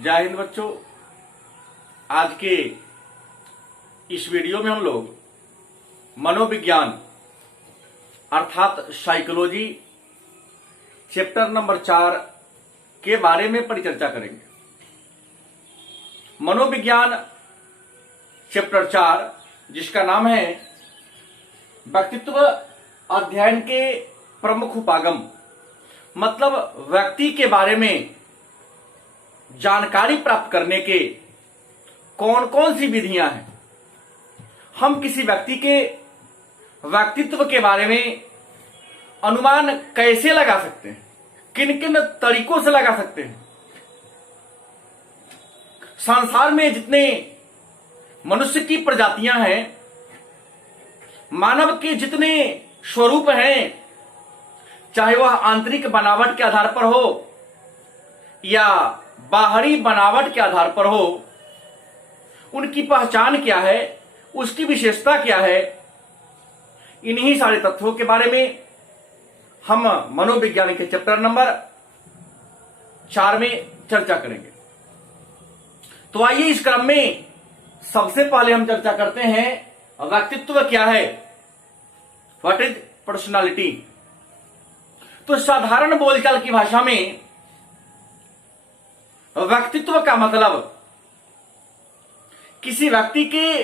जय हिंद बच्चों। आज के इस वीडियो में हम लोग मनोविज्ञान अर्थात साइकोलॉजी चैप्टर नंबर 4 के बारे में परिचर्चा करेंगे। मनोविज्ञान चैप्टर 4 जिसका नाम है व्यक्तित्व अध्ययन के प्रमुख उपागम, मतलब व्यक्ति के बारे में जानकारी प्राप्त करने के कौन कौन सी विधियां हैं। हम किसी व्यक्ति के व्यक्तित्व के बारे में अनुमान कैसे लगा सकते हैं, किन किन तरीकों से लगा सकते हैं। संसार में जितने मनुष्य की प्रजातियां हैं, मानव के जितने स्वरूप हैं, चाहे वह आंतरिक बनावट के आधार पर हो या बाहरी बनावट के आधार पर हो, उनकी पहचान क्या है, उसकी विशेषता क्या है, इन्हीं सारे तथ्यों के बारे में हम मनोविज्ञान के चैप्टर नंबर 4 में चर्चा करेंगे। तो आइए इस क्रम में सबसे पहले हम चर्चा करते हैं व्यक्तित्व क्या है, व्हाट इज पर्सनालिटी। तो साधारण बोलचाल की भाषा में व्यक्तित्व का मतलब किसी व्यक्ति के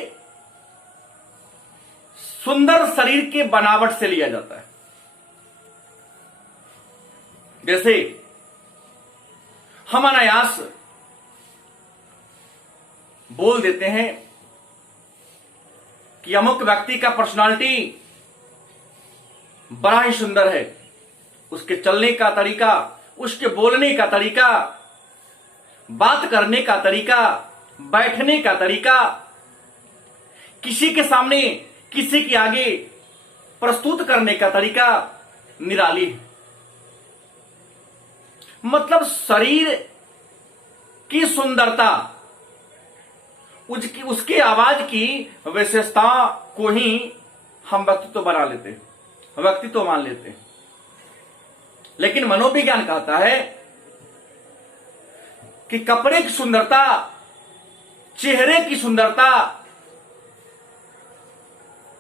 सुंदर शरीर के बनावट से लिया जाता है। जैसे हम अनायास बोल देते हैं कि अमुक व्यक्ति का पर्सनालिटी बड़ा ही सुंदर है। उसके चलने का तरीका, उसके बोलने का तरीका, बात करने का तरीका, बैठने का तरीका, किसी के सामने किसी के आगे प्रस्तुत करने का तरीका निराली है। मतलब शरीर की सुंदरता, उसके आवाज की विशेषता को ही हम व्यक्तित्व बना लेते हैं, व्यक्तित्व मान लेते हैं। लेकिन मनोविज्ञान कहता है कि कपड़े की सुंदरता, चेहरे की सुंदरता,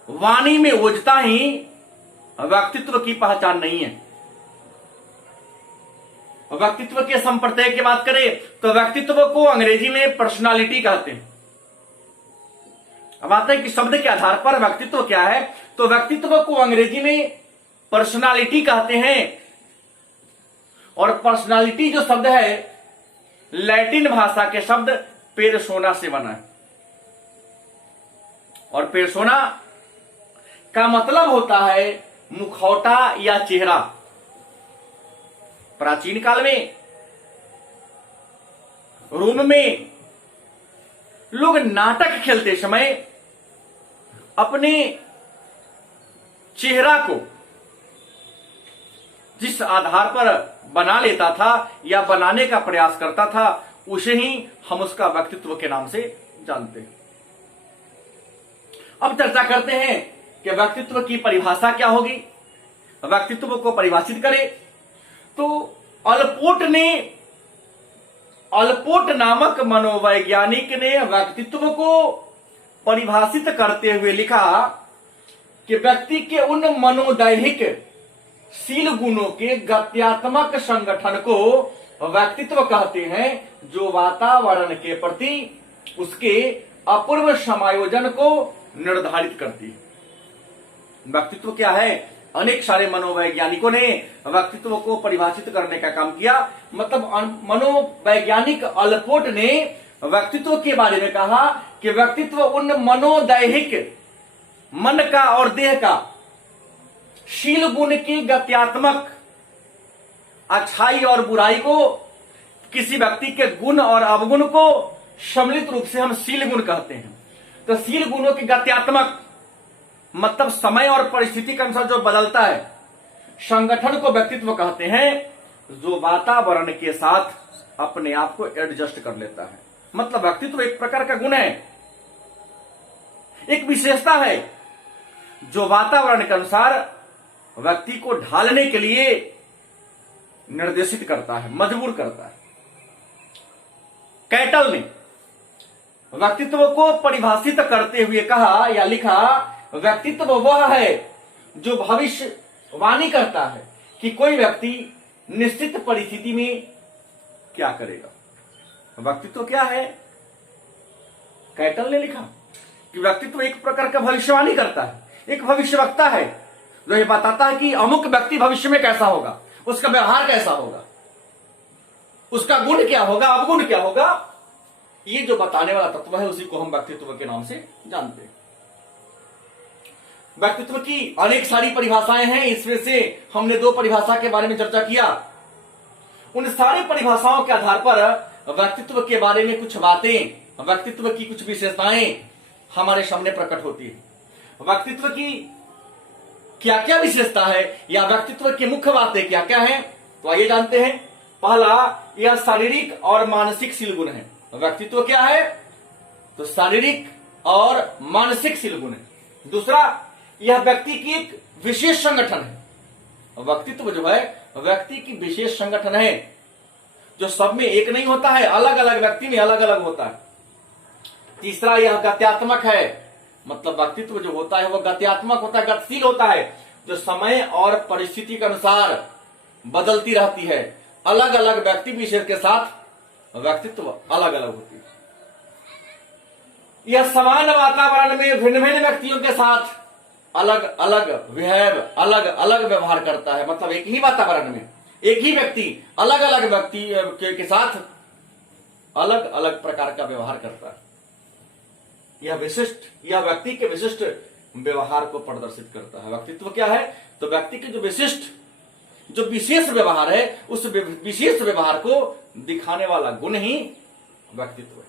वाणी में ओजता ही व्यक्तित्व की पहचान नहीं है। व्यक्तित्व के संप्रत्यय की बात करें तो व्यक्तित्व को अंग्रेजी में पर्सनालिटी कहते हैं। अब आता है कि शब्द के आधार पर व्यक्तित्व क्या है, तो व्यक्तित्व को अंग्रेजी में पर्सनालिटी कहते हैं। और पर्सनालिटी जो शब्द है लैटिन भाषा के शब्द पेरसोना से बना है। और पेरसोना का मतलब होता है मुखौटा या चेहरा। प्राचीन काल में रोम में लोग नाटक खेलते समय अपने चेहरा को जिस आधार पर बना लेता था या बनाने का प्रयास करता था, उसे ही हम उसका व्यक्तित्व के नाम से जानते हैं। अब चर्चा करते हैं कि व्यक्तित्व की परिभाषा क्या होगी। व्यक्तित्व को परिभाषित करें तो अल्पोर्ट नामक मनोवैज्ञानिक ने व्यक्तित्व को परिभाषित करते हुए लिखा कि व्यक्ति के उन मनोदैहिक शील गुणों के गत्यात्मक संगठन को व्यक्तित्व कहते हैं, जो वातावरण के प्रति उसके अपूर्व समायोजन को निर्धारित करती है। व्यक्तित्व क्या है? अनेक सारे मनोवैज्ञानिकों ने व्यक्तित्व को परिभाषित करने का काम किया। मतलब मनोवैज्ञानिक अल्पोर्ट ने व्यक्तित्व के बारे में कहा कि व्यक्तित्व उन मनोदैहिक, मन का और देह का शील गुण की गत्यात्मक अच्छाई और बुराई को, किसी व्यक्ति के गुण और अवगुण को सम्मिलित रूप से हम शील गुण कहते हैं। तो शील गुणों की गत्यात्मक मतलब समय और परिस्थिति के अनुसार जो बदलता है, संगठन को व्यक्तित्व कहते हैं, जो वातावरण के साथ अपने आप को एडजस्ट कर लेता है। मतलब व्यक्तित्व एक प्रकार का गुण है, एक विशेषता है जो वातावरण के अनुसार व्यक्ति को ढालने के लिए निर्देशित करता है, मजबूर करता है। कैटल ने व्यक्तित्व को परिभाषित करते हुए कहा या लिखा, व्यक्तित्व वह है जो भविष्यवाणी करता है कि कोई व्यक्ति निश्चित परिस्थिति में क्या करेगा। व्यक्तित्व क्या है? कैटल ने लिखा कि व्यक्तित्व एक प्रकार का भविष्यवाणी करता है, एक भविष्यवक्ता है जो ये बताता है कि अमुक व्यक्ति भविष्य में कैसा होगा, उसका व्यवहार कैसा होगा, उसका गुण क्या होगा, अवगुण क्या होगा। ये जो बताने वाला तत्व है उसी को हम व्यक्तित्व के नाम से जानते हैं। व्यक्तित्व की अनेक सारी परिभाषाएं हैं, इसमें से हमने 2 परिभाषा के बारे में चर्चा किया। उन सारी परिभाषाओं के आधार पर व्यक्तित्व के बारे में कुछ बातें, व्यक्तित्व की कुछ विशेषताएं हमारे सामने प्रकट होती है। व्यक्तित्व की क्या क्या विशेषता है या व्यक्तित्व की मुख्य बातें क्या क्या है, तो आइए जानते हैं। पहला, यह शारीरिक और मानसिक शील गुण है। व्यक्तित्व क्या है? तो शारीरिक और मानसिक शील गुण है। दूसरा, यह व्यक्ति की एक विशेष संगठन है। व्यक्तित्व जो है व्यक्ति की विशेष संगठन है, जो सब में एक नहीं होता है, अलग अलग व्यक्ति में अलग अलग होता है। तीसरा, यह गत्यात्मक है, मतलब व्यक्तित्व जो होता है वह गत्यात्मक होता है, गतिशील होता है, जो समय और परिस्थिति के अनुसार बदलती रहती है। अलग अलग व्यक्ति विशेष के साथ व्यक्तित्व अलग अलग होती है। यह समान वातावरण में भिन्न भिन्न व्यक्तियों के साथ अलग अलग अलग अलग व्यवहार करता है, मतलब एक ही वातावरण में एक ही व्यक्ति अलग अलग व्यक्ति के साथ अलग अलग प्रकार का व्यवहार करता है। यह व्यक्ति के विशिष्ट व्यवहार को प्रदर्शित करता है। व्यक्तित्व क्या है? तो व्यक्ति के जो विशेष व्यवहार है, उस विशेष व्यवहार को दिखाने वाला गुण ही व्यक्तित्व है।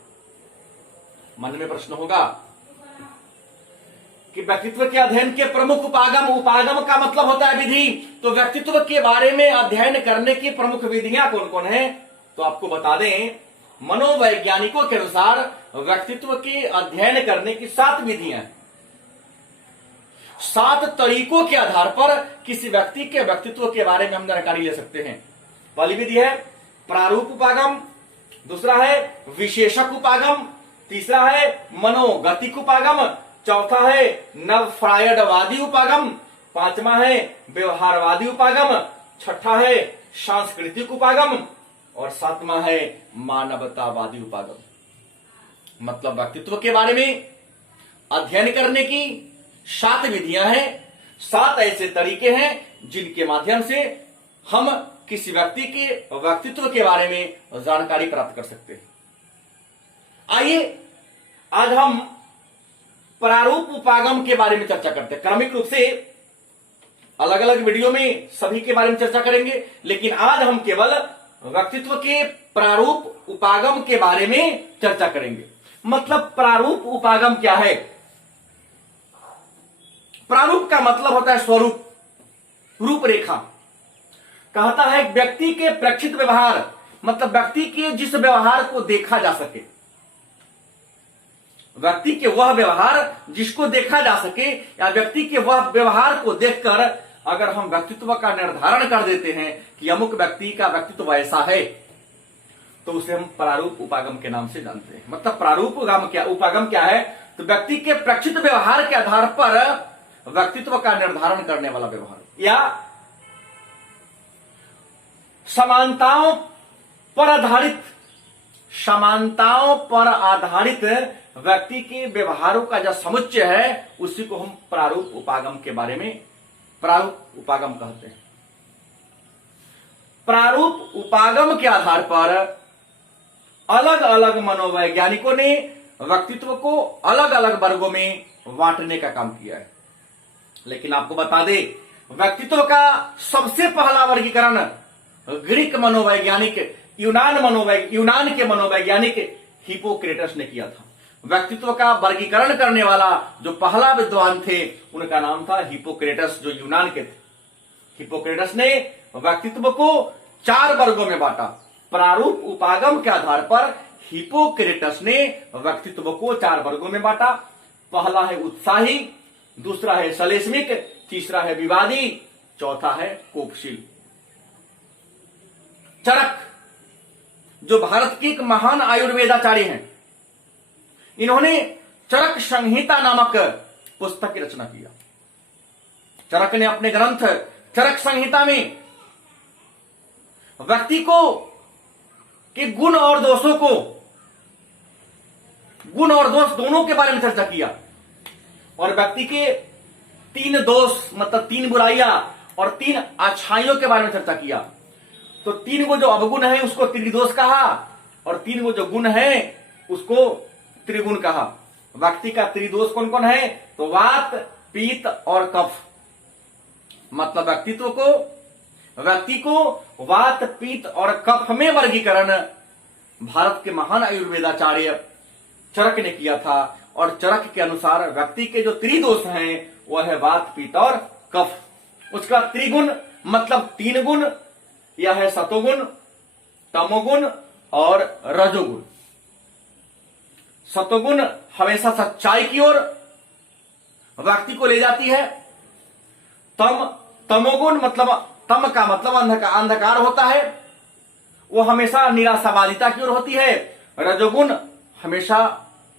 मन में प्रश्न होगा कि व्यक्तित्व के अध्ययन के प्रमुख उपागम का मतलब होता है विधि। तो व्यक्तित्व के बारे में अध्ययन करने की प्रमुख विधियां कौन कौन है? तो आपको बता दें, मनोवैज्ञानिकों के अनुसार व्यक्तित्व के अध्ययन करने की 7 विधियां हैं। 7 तरीकों के आधार पर किसी व्यक्ति के व्यक्तित्व के बारे में हम जानकारी ले सकते हैं। पहली विधि है प्रारूप उपागम, दूसरा है विशेषक उपागम, तीसरा है मनोगतिक उपागम, चौथा है नवफ्रायडवादी उपागम, पांचवा है व्यवहारवादी उपागम, छठा है सांस्कृतिक उपागम और 7वां है मानवतावादी उपागम। मतलब व्यक्तित्व के बारे में अध्ययन करने की 7 विधियां हैं, 7 ऐसे तरीके हैं जिनके माध्यम से हम किसी व्यक्ति के व्यक्तित्व के बारे में जानकारी प्राप्त कर सकते हैं। आइए आज हम प्रारूप उपागम के बारे में चर्चा करते हैं। क्रमिक रूप से अलग अलग वीडियो में सभी के बारे में चर्चा करेंगे, लेकिन आज हम केवल व्यक्तित्व के प्रारूप उपागम के बारे में चर्चा करेंगे। मतलब प्रारूप उपागम क्या है? प्रारूप का मतलब होता है स्वरूप, रूपरेखा। कहता है व्यक्ति के प्रेक्षित व्यवहार, मतलब व्यक्ति के जिस व्यवहार को देखा जा सके, व्यक्ति के वह व्यवहार जिसको देखा जा सके, या व्यक्ति के वह व्यवहार को देखकर अगर हम व्यक्तित्व का निर्धारण कर देते हैं कि अमुक व्यक्ति का व्यक्तित्व ऐसा है, तो उसे हम प्रारूप उपागम के नाम से जानते हैं। मतलब प्रारूप उपागम क्या है? तो व्यक्ति के प्रेक्षित व्यवहार के आधार पर व्यक्तित्व का निर्धारण करने वाला व्यवहार, या समानताओं पर आधारित व्यक्ति के व्यवहारों का जो समुच्चय है, उसी को हम प्रारूप उपागम के बारे में प्रारूप उपागम कहते हैं। प्रारूप उपागम के आधार पर अलग अलग मनोवैज्ञानिकों ने व्यक्तित्व को अलग अलग वर्गों में बांटने का काम किया है। लेकिन आपको बता दें, व्यक्तित्व का सबसे पहला वर्गीकरण ग्रीक मनोवैज्ञानिक यूनान के मनोवैज्ञानिक हिपोक्रेटस ने किया था। व्यक्तित्व का वर्गीकरण करने वाला जो पहला विद्वान थे, उनका नाम था हिपोक्रेटस, जो यूनान के थे। हिपोक्रेटस ने व्यक्तित्व को 4 वर्गों में बांटा। प्रारूप उपागम के आधार पर हिपोक्रेटस ने व्यक्तित्व को 4 वर्गों में बांटा। पहला है उत्साही, दूसरा है सलेस्मिक, तीसरा है विवादी, चौथा है कोपशील। चरक जो भारत के एक महान आयुर्वेदाचार्य हैं, इन्होंने चरक संहिता नामक पुस्तक की रचना किया। चरक ने अपने ग्रंथ चरक संहिता में व्यक्ति को के गुण और दोष दोनों के बारे में चर्चा किया, और व्यक्ति के 3 दोष मतलब 3 बुराइयां और 3 अच्छाइयों के बारे में चर्चा किया। तो 3 को जो अवगुण है उसको त्रिदोष कहा, और 3 को जो गुण है उसको त्रिगुण कहा। व्यक्ति का त्रिदोष कौन कौन है? तो वात, पीत और कफ। मतलब व्यक्ति को वात, पीत और कफ में वर्गीकरण भारत के महान आयुर्वेदाचार्य चरक ने किया था, और चरक के अनुसार व्यक्ति के जो त्रिदोष हैं वह है वात, पीत और कफ। उसका त्रिगुण मतलब 3 गुण, यह है सतोगुण, तमोगुण और रजोगुण। सतोगुण हमेशा सच्चाई की ओर व्यक्ति को ले जाती है। तमोगुण मतलब तम का मतलब अंधकार होता है, वो हमेशा निराशावादिता की ओर होती है। रजोगुण हमेशा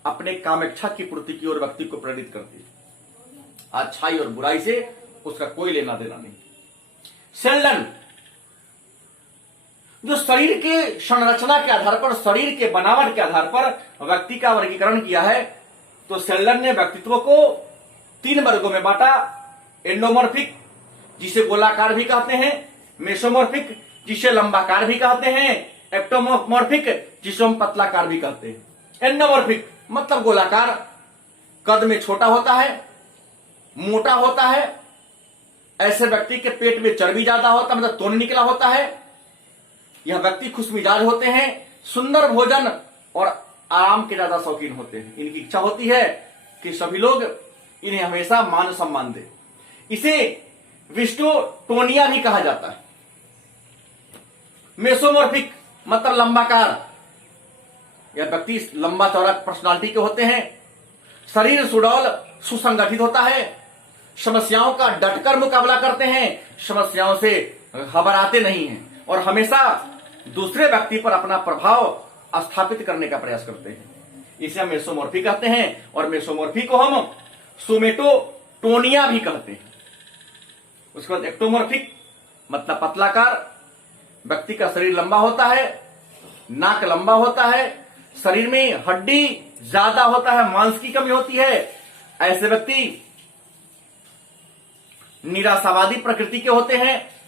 अपने कामेच्छा की पूर्ति की ओर व्यक्ति को प्रेरित करती है। अच्छाई और बुराई से उसका कोई लेना देना नहीं। सेल्डन जो शरीर के संरचना के आधार पर, शरीर के बनावट के आधार पर व्यक्ति का वर्गीकरण किया है, तो सेल्डन ने व्यक्तित्व को 3 वर्गों में बांटा। एंडोमॉर्फिक जिसे गोलाकार भी कहते हैं, मेसोमॉर्फिक जिसे लंबाकार भी कहते हैं, एक्टोमॉर्फिक जिसे हम पतलाकार भी कहते हैं। एंडोमॉर्फिक मतलब गोलाकार, कद में छोटा होता है, मोटा होता है, ऐसे व्यक्ति के पेट में चर्बी ज्यादा होता है, मतलब तोन निकला होता है। यह व्यक्ति खुशमिजाज होते हैं, सुंदर भोजन और आराम के ज्यादा शौकीन होते हैं। इनकी इच्छा होती है कि सभी लोग इन्हें हमेशा मान सम्मान दें। इसे विस्टोटोनिया भी कहा जाता है। मेसोमॉर्फिक मतलब लंबाकार, यह व्यक्ति लंबा चौड़ा पर्सनालिटी के होते हैं। शरीर सुडौल सुसंगठित होता है, समस्याओं का डटकर मुकाबला करते हैं, समस्याओं से घबराते नहीं हैं, और हमेशा दूसरे व्यक्ति पर अपना प्रभाव स्थापित करने का प्रयास करते हैं। इसे हम मेसोमॉर्फी कहते हैं, और मेसोमॉर्फी को हम सोमेटोटोनिया भी कहते हैं। उसके बाद एक्टोमॉर्फिक मतलब पतलाकार, व्यक्ति का शरीर लंबा होता है, नाक लंबा होता है, शरीर में हड्डी ज्यादा होता है, मांस की कमी होती है। ऐसे व्यक्ति निराशावादी प्रकृति के होते हैं,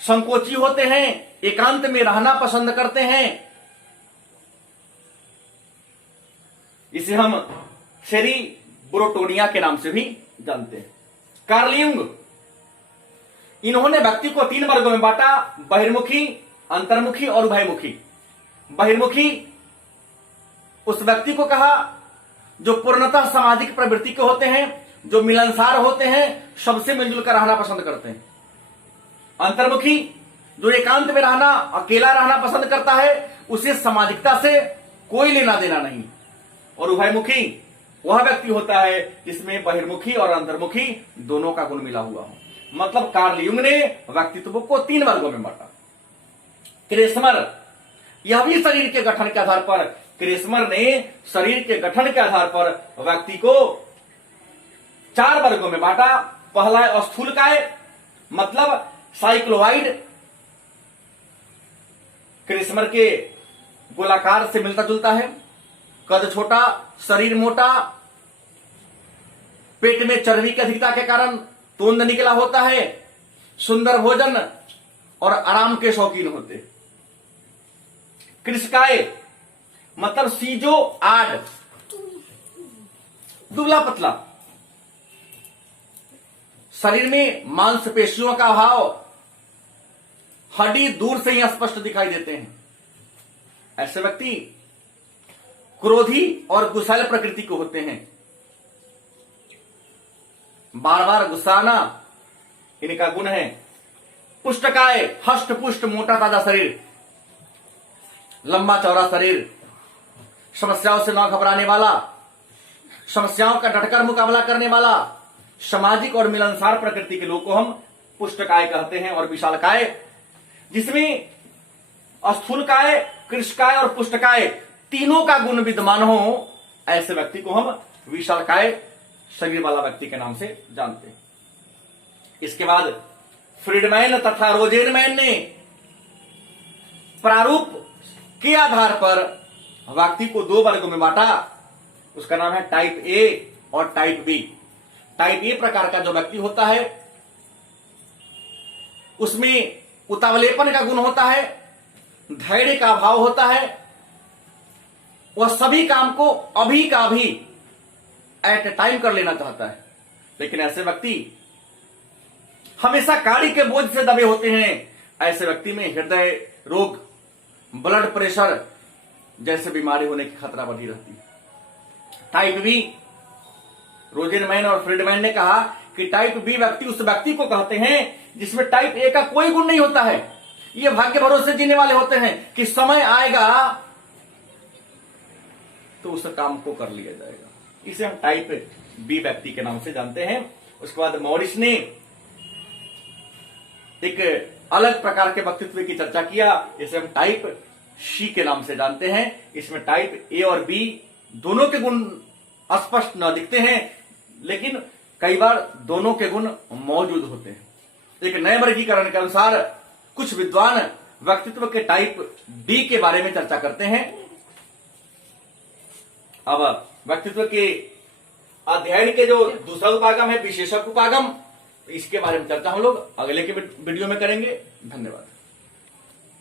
संकोची होते हैं, एकांत में रहना पसंद करते हैं। इसे हम सेरिब्रोटोनिया के नाम से भी जानते हैं। कार्ल युंग, इन्होंने व्यक्ति को 3 वर्गों में बांटा, बहिर्मुखी, अंतर्मुखी और उभयमुखी। बहिर्मुखी उस व्यक्ति को कहा जो पूर्णतः सामाजिक प्रवृत्ति के होते हैं, जो मिलनसार होते हैं, सबसे मिलजुल कर रहना पसंद करते हैं। अंतर्मुखी जो एकांत में रहना, अकेला रहना पसंद करता है, उसे सामाजिकता से कोई लेना देना नहीं। और उभयमुखी वह व्यक्ति होता है जिसमें बहिर्मुखी और अंतर्मुखी दोनों का गुण मिला हुआ हो। मतलब कार्ल युंग ने व्यक्तित्व को 3 वर्गों में बांटा। क्रेस्मर, यह भी शरीर के गठन के आधार पर, क्रेस्मर ने शरीर के गठन के आधार पर व्यक्ति को 4 वर्गों में बांटा। पहला है स्थूलकाय मतलब साइक्लोइड, क्रेस्मर के गोलाकार से मिलता जुलता है, कद छोटा, शरीर मोटा, पेट में चर्बी की अधिकता के कारण तोंद निकला होता है, सुंदर भोजन और आराम के शौकीन होते। कृषकाय मतलब सीजो आड, दुबला पतला, शरीर में मांसपेशियों का अभाव, हड्डी दूर से ही स्पष्ट दिखाई देते हैं। ऐसे व्यक्ति क्रोधी और गुस्सैल प्रकृति के होते हैं, बार बार गुस्साना इनका गुण है। पुष्टकाय हष्ट पुष्ट मोटा ताजा शरीर, लंबा चौड़ा शरीर, समस्याओं से न घबराने वाला, समस्याओं का डटकर मुकाबला करने वाला, सामाजिक और मिलनसार प्रकृति के लोग को हम पुष्टकाय कहते हैं। और विशालकाय जिसमें स्थूलकाय, कृशकाय और पुष्टकाय तीनों का गुण विद्यमान हो, ऐसे व्यक्ति को हम विशालकाय शरीर वाला व्यक्ति के नाम से जानते हैं। इसके बाद फ्रीडमैन तथा रोजेनमैन ने प्रारूप के आधार पर व्यक्ति को दो वर्गों में बांटा। उसका नाम है टाइप ए और टाइप बी। टाइप ए प्रकार का जो व्यक्ति होता है उसमें उतावलेपन का गुण होता है, धैर्य का अभाव होता है, वह सभी काम को अभी का अभी एट ए टाइम कर लेना चाहता है। लेकिन ऐसे व्यक्ति हमेशा कार्य के बोझ से दबे होते हैं। ऐसे व्यक्ति में हृदय रोग, ब्लड प्रेशर जैसे बीमारी होने की खतरा बनी रहती है। टाइप बी, रोजेनमैन और फ्रीडमैन ने कहा कि टाइप बी व्यक्ति उस व्यक्ति को कहते हैं जिसमें टाइप ए का कोई गुण नहीं होता है। ये भाग्य भरोसे जीने वाले होते हैं कि समय आएगा तो उस काम को कर लिया जाएगा। इसे हम टाइप बी व्यक्ति के नाम से जानते हैं। उसके बाद मॉरिस ने एक अलग प्रकार के व्यक्तित्व की चर्चा किया, इसे हम टाइप सी के नाम से जानते हैं। इसमें टाइप ए और बी दोनों के गुण स्पष्ट न दिखते हैं, लेकिन कई बार दोनों के गुण मौजूद होते हैं। एक नए वर्गीकरण के अनुसार कुछ विद्वान व्यक्तित्व के टाइप डी के बारे में चर्चा करते हैं। अब व्यक्तित्व के अध्ययन के जो दूसरा उपागम है विशेषक उपागम, इसके बारे में चर्चा हम लोग अगले के वीडियो में करेंगे। धन्यवाद।